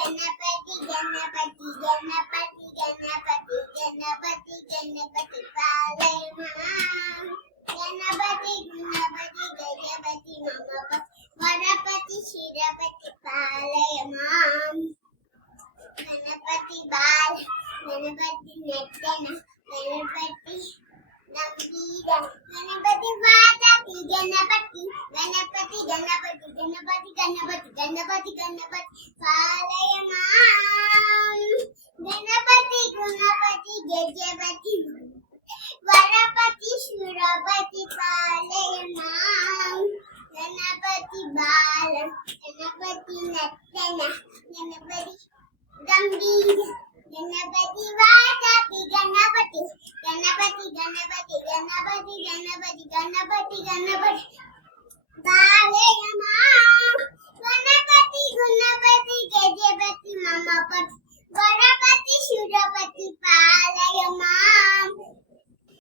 गणपति गणपति गणपति गणपति गणपति गणपति पालय मां गणपति गणपति गणपति मम वरपति शिरपति पालय मां गणपति बाल गणपति नर्तन गणपति गंभीर गणपति वाजति गणपति गणपति गणपति गणपति गणपति गणपति गणपति पालय मां गणपति गणपति गजपति वरपति सुरपति पालय मां गणपति बाल गणपति नर्तन गणपति गंभीर गणपति वाजति गणपति गणपति गणपति गणपति गणपति गणपति गणपति पालय मां गणपति गणपति गजपति मम पति